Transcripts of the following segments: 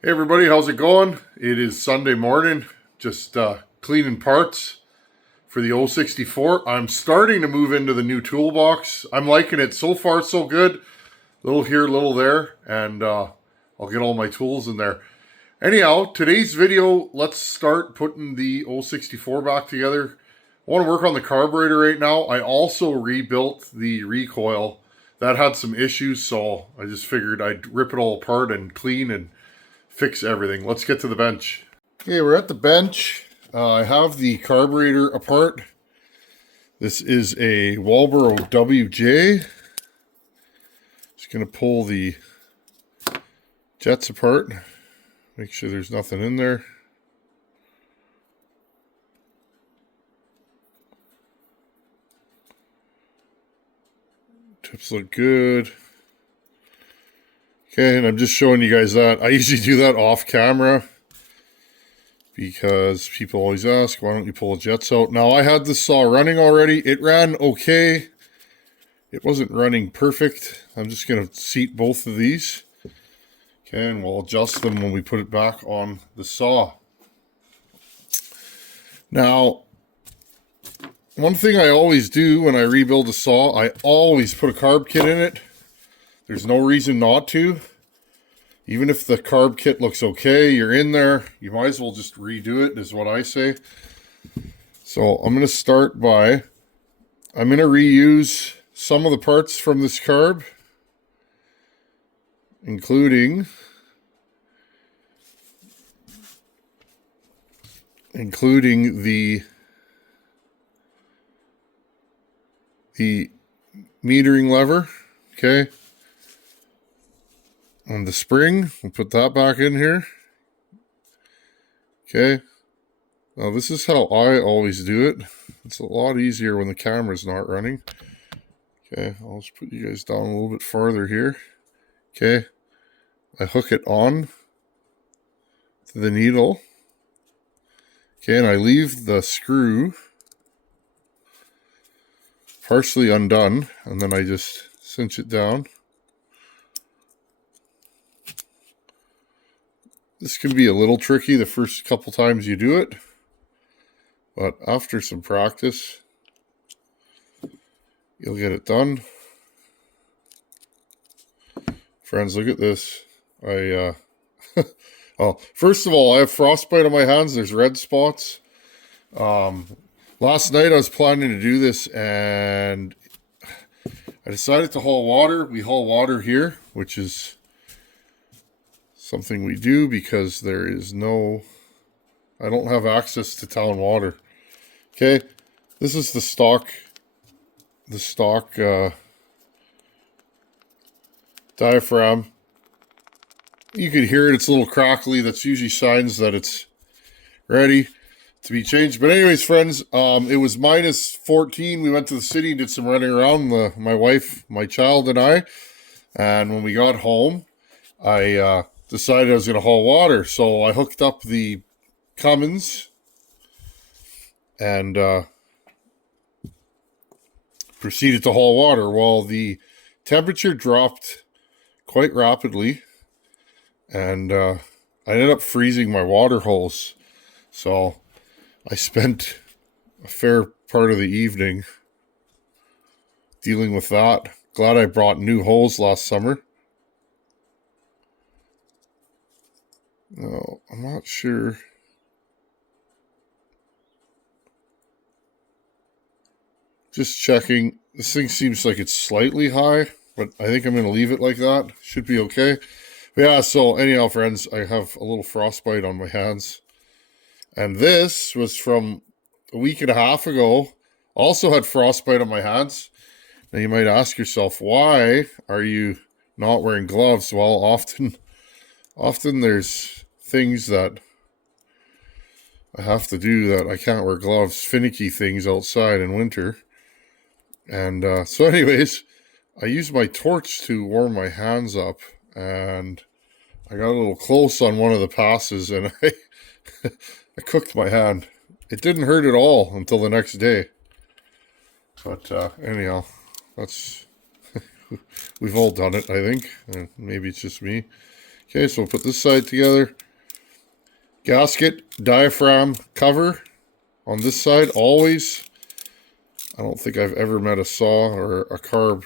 Hey everybody, how's it going? It is Sunday morning, just cleaning parts for the 064. I'm starting to move into the new toolbox. I'm liking it. So far so good. Little here, little there, and I'll get all my tools in there. Anyhow, today's video, let's start putting the 064 back together. I want to work on the carburetor right now. I also rebuilt the recoil. That had some issues, so I just figured I'd rip it all apart and clean and fix everything. Let's get to the bench. Okay, we're at the bench. I have the carburetor apart. This is a Walbro WJ. Just going to pull the jets apart. Make sure there's nothing in there. Tips look good. Okay, and I'm just showing you guys that. I usually do that off camera because people always ask, why don't you pull the jets out? Now, I had this saw running already. It ran okay. It wasn't running perfect. I'm just going to seat both of these. Okay, and we'll adjust them when we put it back on the saw. Now, one thing I always do when I rebuild a saw, I always put a carb kit in it. There's no reason not to. Even if the carb kit looks okay, you're in there, you might as well just redo it, is what I say. So I'm going to start by, I'm going to reuse some of the parts from this carb, including the metering lever, okay? And the spring, we'll put that back in here. Okay. Now this is how I always do it. It's a lot easier when the camera's not running. Okay, I'll just put you guys down a little bit farther here. Okay. I hook it on to the needle. Okay, and I leave the screw partially undone, and then I just cinch it down. This can be a little tricky the first couple times you do it, but after some practice, you'll get it done. Friends, look at this. Oh, first of all, I have frostbite on my hands. There's red spots. Last night I was planning to do this, and I decided to haul water. We haul water here, which is something we do because there is I don't have access to town water. Okay, this is the stock diaphragm. You could hear it, it's a little crackly. That's usually signs that it's ready to be changed. But anyways, friends, it was minus 14. We went to the city, did some running around, my wife, my child, and I. And when we got home, I decided I was going to haul water. So I hooked up the Cummins and proceeded to haul water. Well, the temperature dropped quite rapidly, and I ended up freezing my water hose. So I spent a fair part of the evening dealing with that. Glad I brought new hose last summer. No, I'm not sure. Just checking. This thing seems like it's slightly high, but I think I'm going to leave it like that. Should be okay. But yeah, so anyhow, friends, I have a little frostbite on my hands. And this was from a week and a half ago. Also had frostbite on my hands. Now you might ask yourself, why are you not wearing gloves? Well, often there's things that I have to do that I can't wear gloves, finicky things outside in winter. And so anyways, I used my torch to warm my hands up, and I got a little close on one of the passes, and I cooked my hand. It didn't hurt at all until the next day. But anyhow, that's we've all done it, I think. Maybe it's just me. Okay, so we'll put this side together. Gasket, diaphragm, cover on this side, always. I don't think I've ever met a saw or a carb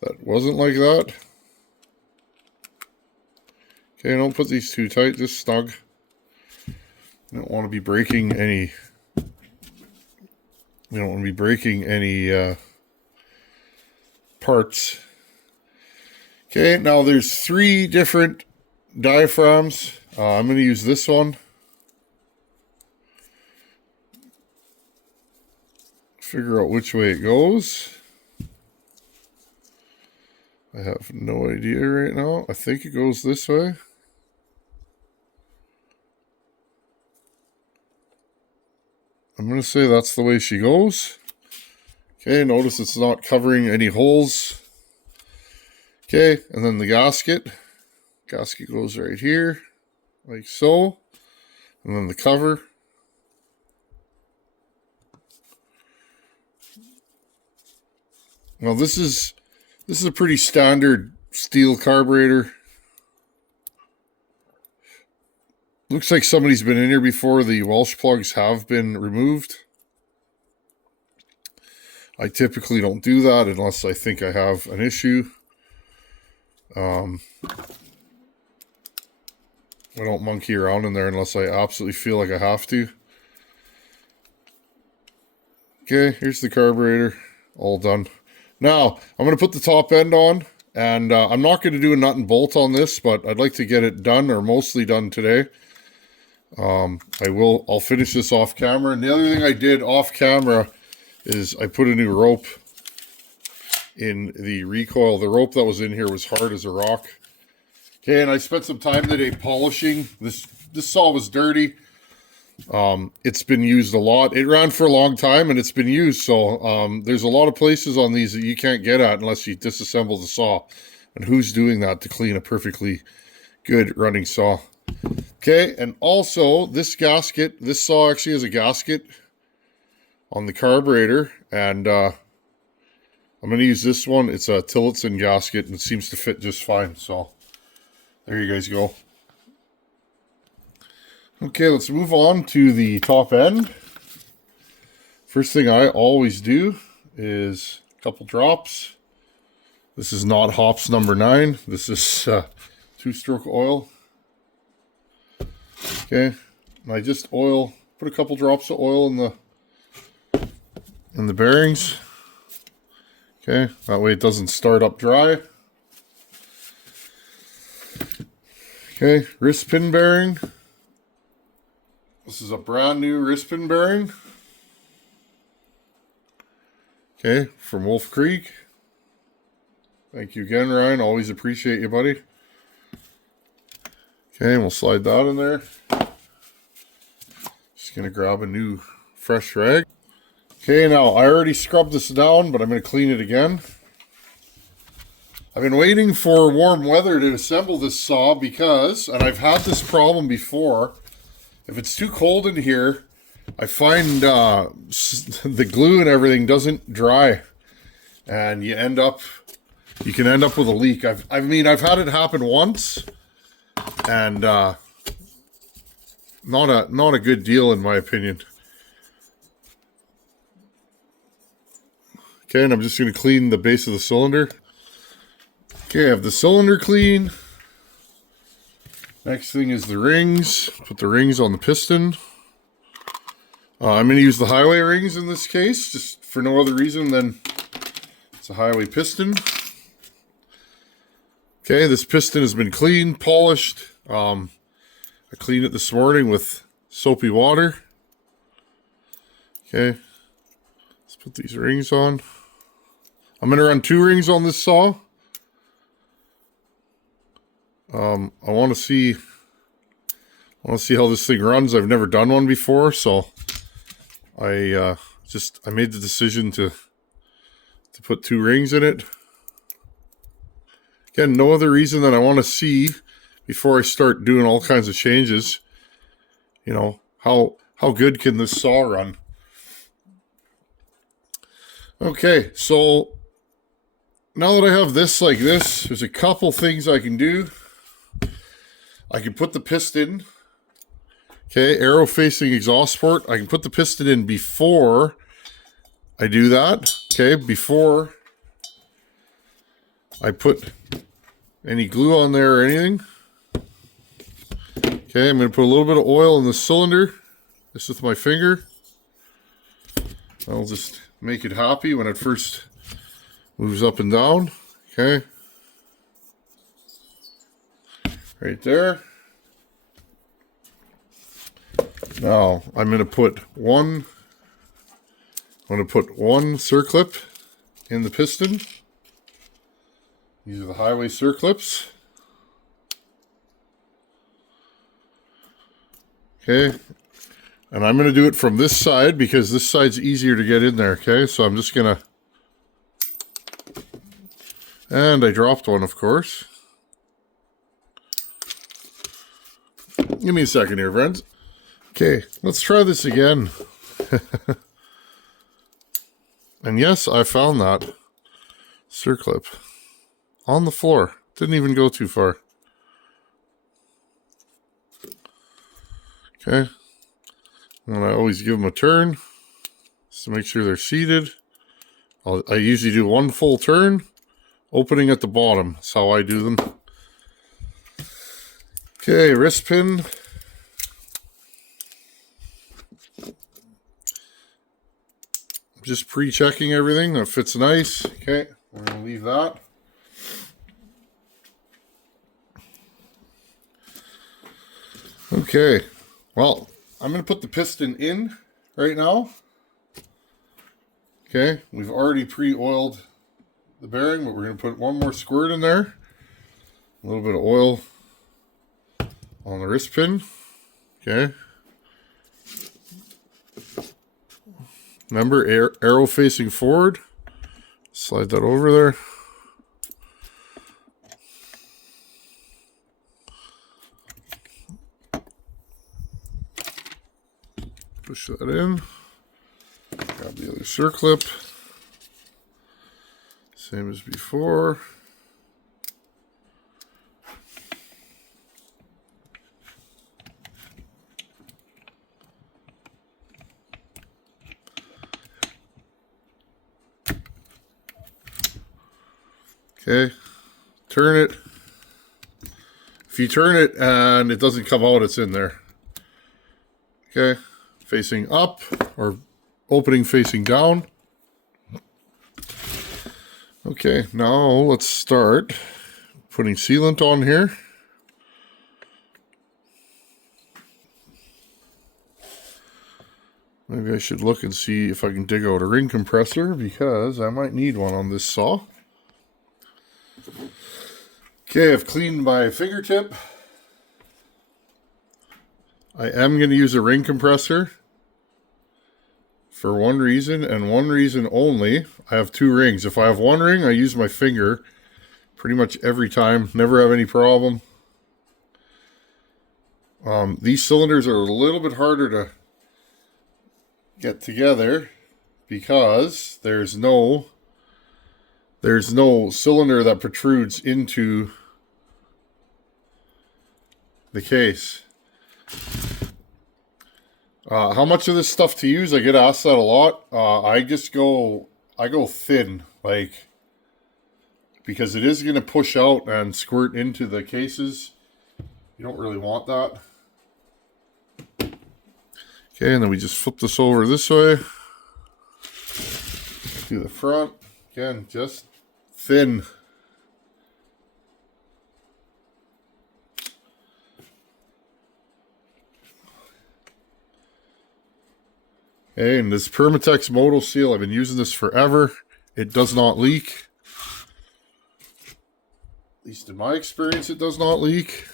that wasn't like that. Okay, don't put these too tight, just snug. You don't want to be breaking any parts. Okay, now there's 3 different diaphragms. I'm going to use this one. Figure out which way it goes. I have no idea right now. I think it goes this way. I'm going to say that's the way she goes. Okay, notice it's not covering any holes. Okay, and then the gasket. Gasket goes right here, like so. And then the cover. Now this is a pretty standard Stihl carburetor. Looks like somebody's been in here before. The Welsh plugs have been removed. I typically don't do that unless I think I have an issue. I don't monkey around in there unless I absolutely feel like I have to. Okay, here's the carburetor. All done. Now, I'm going to put the top end on. And I'm not going to do a nut and bolt on this, but I'd like to get it done or mostly done today. I'll finish this off camera. And the other thing I did off camera is I put a new rope in the recoil. The rope that was in here was hard as a rock. Okay, and I spent some time today polishing. This saw was dirty. It's been used a lot. It ran for a long time and it's been used. So there's a lot of places on these that you can't get at unless you disassemble the saw. And who's doing that to clean a perfectly good running saw? Okay, and also this gasket, this saw actually has a gasket on the carburetor, and I'm going to use this one. It's a Tillotson gasket and it seems to fit just fine. So there you guys go. Okay, let's move on to the top end. First thing I always do is a couple drops. This is not hops number 9. This is 2-stroke oil. Okay, and I just put a couple drops of oil in the bearings. Okay, that way it doesn't start up dry. Okay, wrist pin bearing. This is a brand new wrist pin bearing. Okay, from Wolf Creek. Thank you again, Ryan. Always appreciate you, buddy. Okay, and we'll slide that in there. Just going to grab a new fresh rag. Okay, now I already scrubbed this down, but I'm going to clean it again. I've been waiting for warm weather to assemble this saw because, and I've had this problem before, if it's too cold in here, I find the glue and everything doesn't dry, and you can end up with a leak. I've had it happen once, and not a good deal in my opinion. Okay, and I'm just going to clean the base of the cylinder. Okay, I have the cylinder clean. Next thing is the rings. Put the rings on the piston. I'm going to use the highway rings in this case, just for no other reason than it's a highway piston. Okay, this piston has been cleaned, polished. I cleaned it this morning with soapy water. Okay, let's put these rings on. I'm going to run 2 rings on this saw. I want to see how this thing runs. I've never done one before, so I made the decision to put 2 rings in it. Again, no other reason than I want to see before I start doing all kinds of changes. You know, how good can this saw run? Okay, so now that I have this like this, there's a couple things I can do. I can put the piston, okay, arrow facing exhaust port. I can put the piston in before I do that, okay, before I put any glue on there or anything. Okay, I'm going to put a little bit of oil in the cylinder, just with my finger. I'll just make it happy when it first moves up and down, okay. Right there. Now I'm going to put one circlip in the piston. These are the highway circlips. Okay. And I'm going to do it from this side because this side's easier to get in there, okay? So I'm just going to... And I dropped one, of course. Give me a second here, friends. Okay, let's try this again. And yes, I found that circlip on the floor. Didn't even go too far. Okay. And I always give them a turn just to make sure they're seated. I usually do one full turn, opening at the bottom. That's how I do them. Okay, wrist pin. Just pre-checking everything. That fits nice. Okay, we're going to leave that. Okay, well, I'm going to put the piston in right now. Okay, we've already pre-oiled the bearing, but we're going to put one more squirt in there. A little bit of oil on the wrist pin. Okay. Remember, arrow facing forward. Slide that over there. Push that in. Grab the other circlip. Same as before. Okay, turn it. If you turn it and it doesn't come out, it's in there. Okay, facing up or opening facing down. Okay, now let's start putting sealant on here. Maybe I should look and see if I can dig out a ring compressor because I might need one on this saw. Okay, I've cleaned my fingertip. I am going to use a ring compressor for one reason and one reason only. I have two rings. If I have one ring, I use my finger pretty much every time. Never have any problem. These cylinders are a little bit harder to get together because there's no cylinder that protrudes into the case. How much of this stuff to use? I get asked that a lot. I go thin, like, because it is going to push out and squirt into the cases. You don't really want that. Okay, and then we just flip this over this way to the front. Again, just thin. Okay, and this Permatex Moto Seal, I've been using this forever. It does not leak. At least in my experience, it does not leak.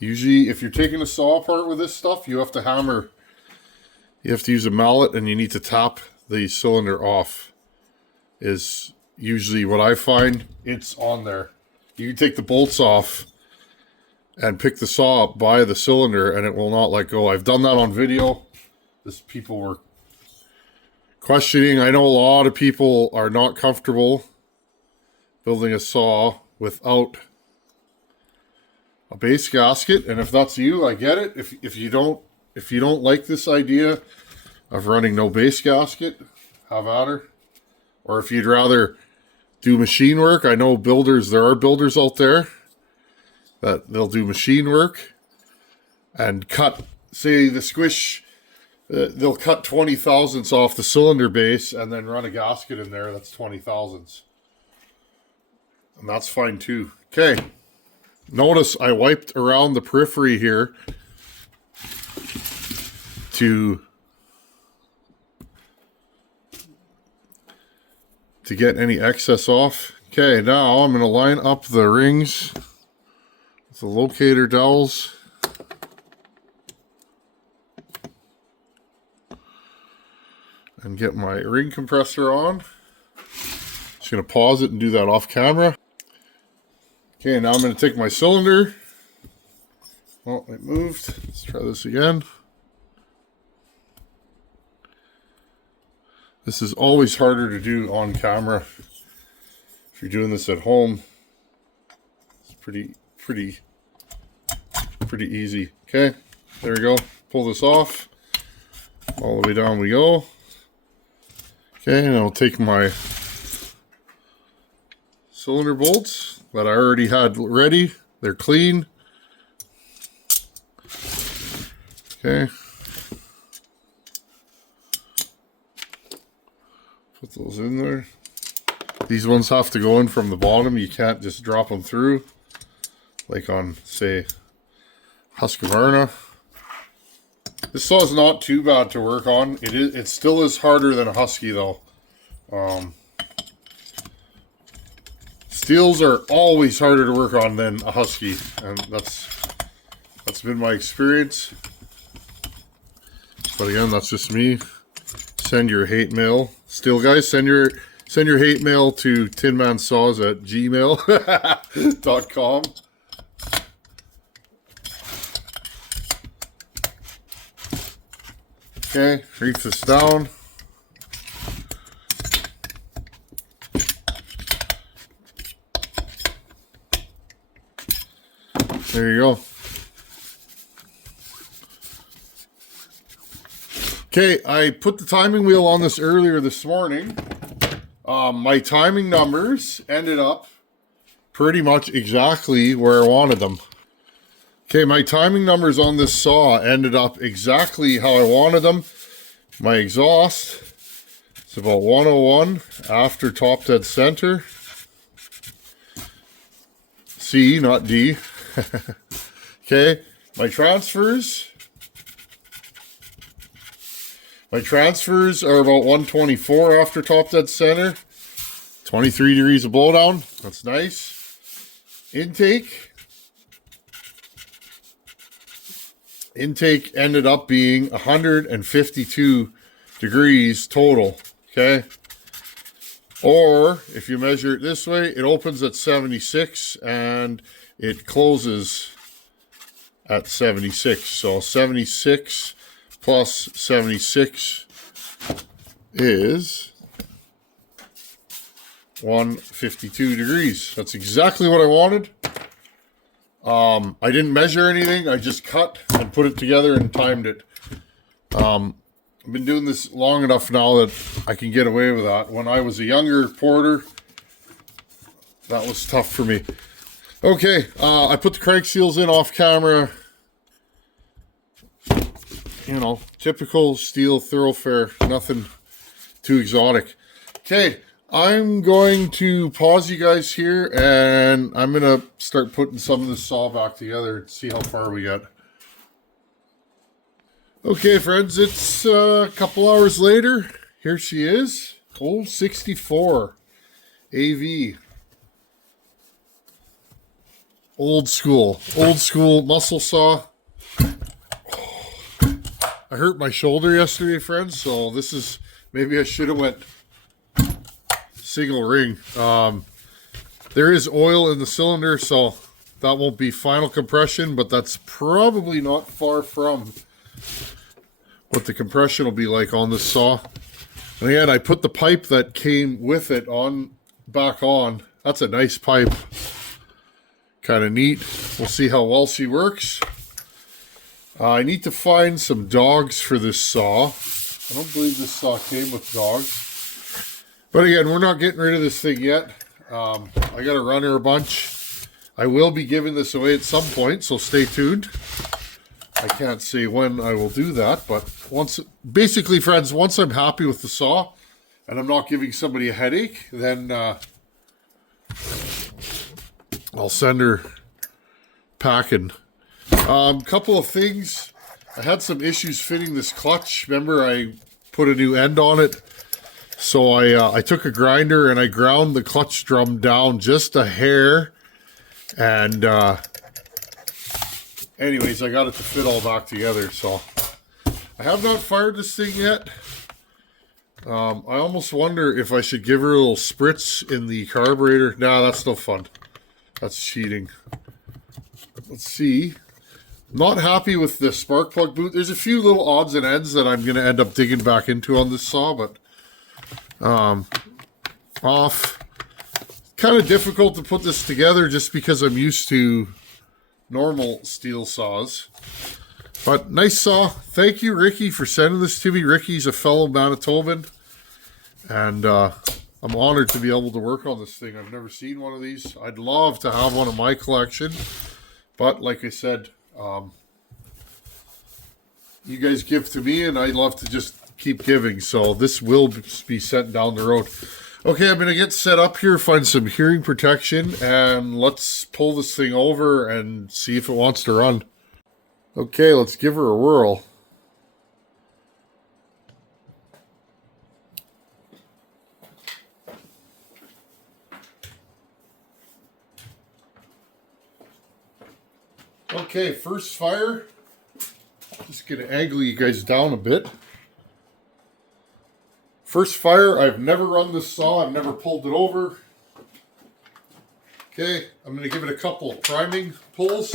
Usually, if you're taking a saw apart with this stuff, you have to hammer. You have to use a mallet and you need to tap the cylinder off. Is usually what I find. It's on there. You can take the bolts off and pick the saw up by the cylinder and it will not let go. I've done that on video. People were questioning. I know a lot of people are not comfortable building a saw without a base gasket. And if that's you, I get it. If you don't like this idea of running no base gasket, have at her. Or if you'd rather do machine work, I know there are builders out there that they'll do machine work and cut, say the squish, they'll cut 20 thousandths off the cylinder base and then run a gasket in there that's 20 thousandths. And that's fine too. Okay. Notice I wiped around the periphery here to get any excess off. Okay, now I'm going to line up the rings with the locator dowels. And get my ring compressor on. Just going to pause it and do that off camera. Okay, now I'm going to take my cylinder. Oh, it moved. Let's try this again. This is always harder to do on camera. If you're doing this at home, it's pretty easy. Okay, there we go. Pull this off. All the way down we go. Okay, and I'll take my cylinder bolts that I already had ready. They're clean. Okay. Put those in there. These ones have to go in from the bottom. You can't just drop them through like on, say, Husqvarna. This saw is not too bad to work on. It still is harder than a Husky though. Stihls are always harder to work on than a Husky, and that's been my experience. But again, that's just me. Send your hate mail. Stihl guys, send your hate mail to tinmansaws@gmail.com. Okay, reach this down. There you go. Okay, I put the timing wheel on this earlier this morning. My timing numbers ended up pretty much exactly where I wanted them. Okay, my timing numbers on this saw ended up exactly how I wanted them. My exhaust is about 101 after top dead center. C, not D. Okay, my transfers are about 124 after top dead center. 23 degrees of blowdown. That's nice. Intake ended up being 152 degrees total. Okay. Or if you measure it this way, it opens at 76 and it closes at 76. So 76 plus 76 is 152 degrees. That's exactly what I wanted. I didn't measure anything. I just cut and put it together and timed it. I've been doing this long enough now that I can get away with that. When I was a younger porter, that was tough for me. Okay, I put the crank seals in off camera. You know, typical Stihl thoroughfare, nothing too exotic. Okay, I'm going to pause you guys here and I'm going to start putting some of this saw back together and see how far we get. Okay, friends, it's a couple hours later. Here she is, old 64 AV. Old school muscle saw. I hurt my shoulder yesterday, friends, so this is, maybe I should have went single ring. There is oil in the cylinder, so that won't be final compression, but that's probably not far from what the compression will be like on this saw. And again, I put the pipe that came with it back on, That's a nice pipe. Kind of neat. We'll see how well she works. I need to find some dogs for this saw. I don't believe this saw came with dogs. But again, we're not getting rid of this thing yet. I got to run her a bunch. I will be giving this away at some point, so stay tuned. I can't say when I will do that, but basically, friends, once I'm happy with the saw and I'm not giving somebody a headache, then I'll send her packing. Couple of things. I had some issues fitting this clutch. Remember, I put a new end on it. So I took a grinder and I ground the clutch drum down just a hair. And anyways, I got it to fit all back together. So I have not fired this thing yet. I almost wonder if I should give her a little spritz in the carburetor. Nah, that's no fun. That's cheating. Let's see. Not happy with the spark plug boot. There's a few little odds and ends that I'm going to end up digging back into on this saw, but off. Kind of difficult to put this together just because I'm used to normal Stihl saws. But nice saw. Thank you, Ricky, for sending this to me. Ricky's a fellow Manitoban, and I'm honored to be able to work on this thing. I've never seen one of these. I'd love to have one in my collection, but like I said, you guys give to me, and I'd love to just keep giving. So this will be sent down the road. Okay, I'm going to get set up here, find some hearing protection, and let's pull this thing over and see if it wants to run. Okay, let's give her a whirl. Okay, first fire. Just going to angle you guys down a bit. First fire, I've never run this saw, I've never pulled it over. Okay, I'm going to give it a couple of priming pulls.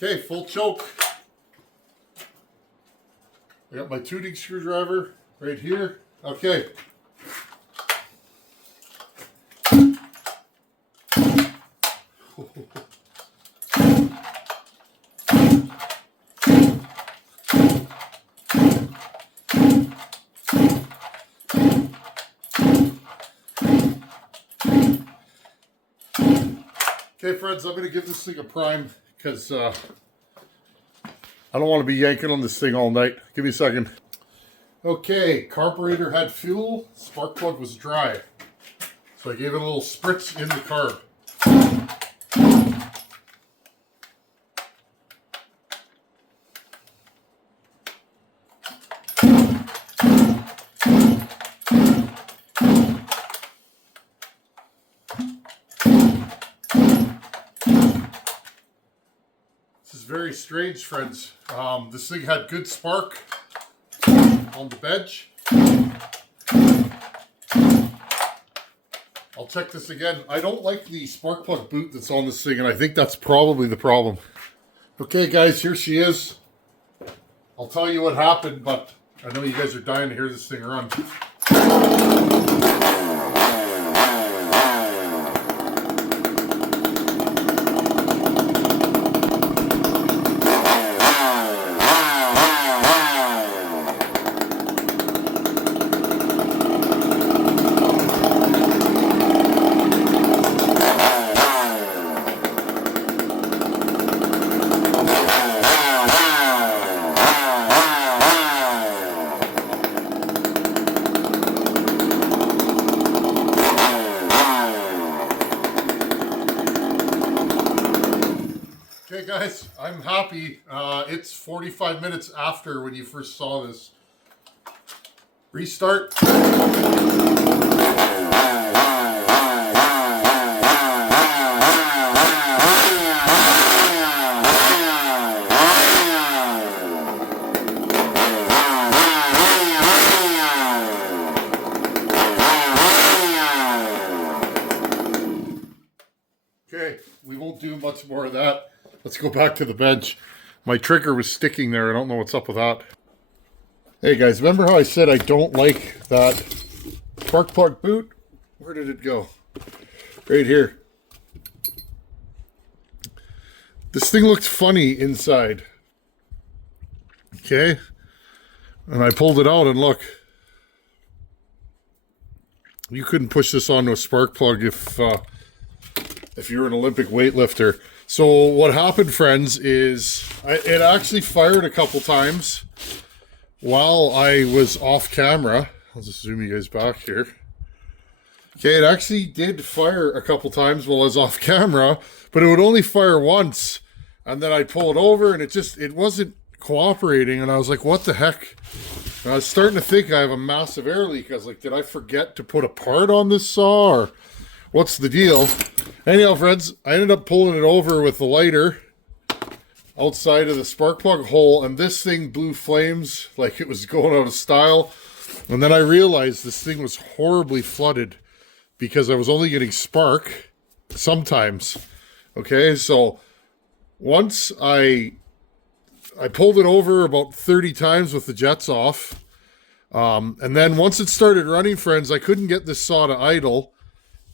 Okay, full choke. I got my tuning screwdriver right here. Okay. Okay, friends, I'm going to give this thing a prime because I don't want to be yanking on this thing all night. Give me a second. Okay, carburetor had fuel, spark plug was dry. So I gave it a little spritz in the carb. Very strange, friends. This thing had good spark on the bench. I'll check this again. I don't like the spark plug boot that's on this thing, and I think that's probably the problem. Okay, guys, here she is. I'll tell you what happened, but I know you guys are dying to hear this thing run. Okay guys, I'm happy. It's 45 minutes after when you first saw this. Restart. Okay, we won't do much more of that. Let's go back to the bench. My trigger was sticking there. I don't know what's up with that. Hey guys, remember how I said I don't like that spark plug boot? Where did it go? Right here. This thing looked funny inside. Okay. And I pulled it out and look. You couldn't push this onto a spark plug if you're an Olympic weightlifter. So what happened, friends, is it actually fired a couple times while I was off camera. I'll just zoom you guys back here. Okay, it actually did fire a couple times while I was off camera, but it would only fire once. And then I'd pull it over and it wasn't cooperating. And I was like, what the heck? And I was starting to think I have a massive air leak. I was like, did I forget to put a part on this saw, or what's the deal? Anyhow, friends, I ended up pulling it over with the lighter outside of the spark plug hole, and this thing blew flames like it was going out of style. And then I realized this thing was horribly flooded because I was only getting spark sometimes. Okay, so once I pulled it over about 30 times with the jets off. And then once it started running, friends, I couldn't get this saw to idle.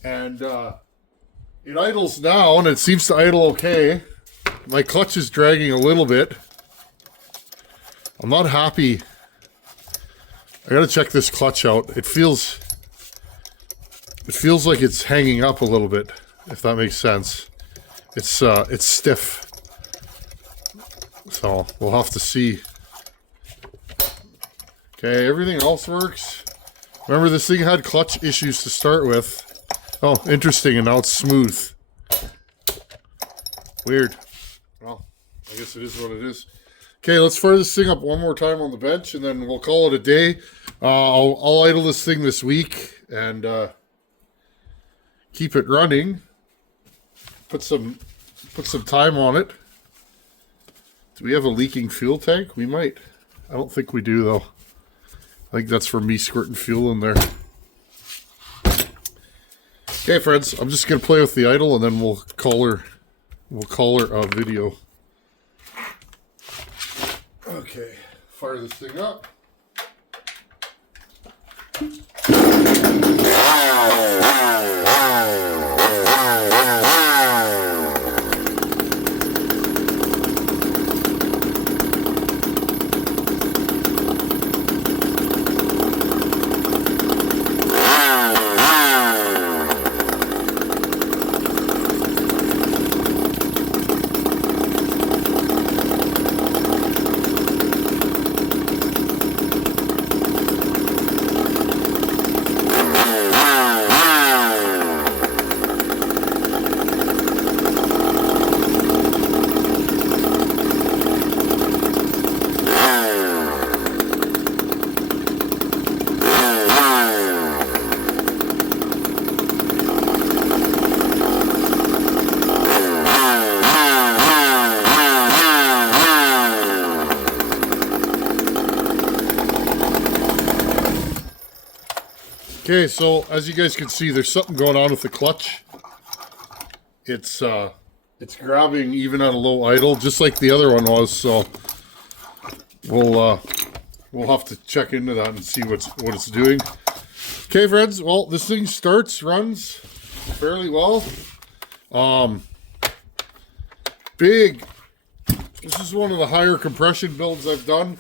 And it idles now, and it seems to idle okay. My clutch is dragging a little bit. I'm not happy. I gotta check this clutch out. It feels like it's hanging up a little bit, if that makes sense. It's stiff. So we'll have to see. Okay, everything else works. Remember, this thing had clutch issues to start with. Oh, interesting, and now it's smooth. Weird. Well, I guess it is what it is. Okay, let's fire this thing up one more time on the bench, and then we'll call it a day. I'll idle this thing this week and keep it running. Put some time on it. Do we have a leaking fuel tank? We might. I don't think we do, though. I think that's for me squirting fuel in there. Okay, friends, I'm just gonna play with the idle, and then we'll call her a video. Okay, fire this thing up. Okay, so as you guys can see, there's something going on with the clutch. It's grabbing even at a low idle, just like the other one was. So we'll have to check into that and see what it's doing. Okay, friends. Well, this thing runs fairly well. Big. This is one of the higher compression builds I've done.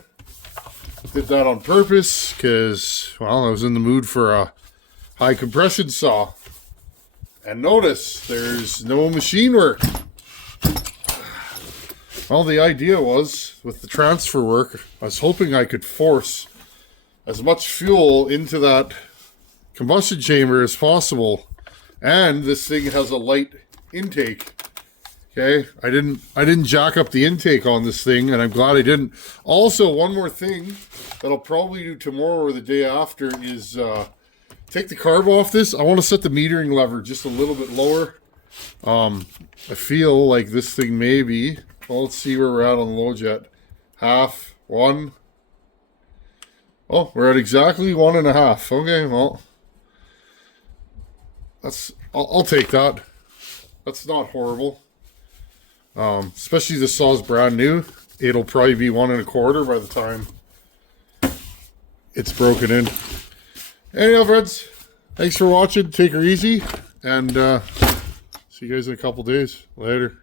Did that on purpose because, well, I was in the mood for a high compression saw. And notice there's no machine work. Well, the idea was, with the transfer work, I was hoping I could force as much fuel into that combustion chamber as possible. And this thing has a light intake. Okay, I didn't jack up the intake on this thing, and I'm glad I didn't. Also, one more thing that I'll probably do tomorrow or the day after is take the carb off this. I want to set the metering lever just a little bit lower. I feel like this thing may be, well, let's see where we're at on the low jet. Half, one. Oh, we're at exactly 1.5. Okay, well, I'll take that. That's not horrible. Especially the saw's brand new. It'll probably be 1.25 by the time it's broken in. Anyhow, friends, thanks for watching. Take her easy, and see you guys in a couple days. Later.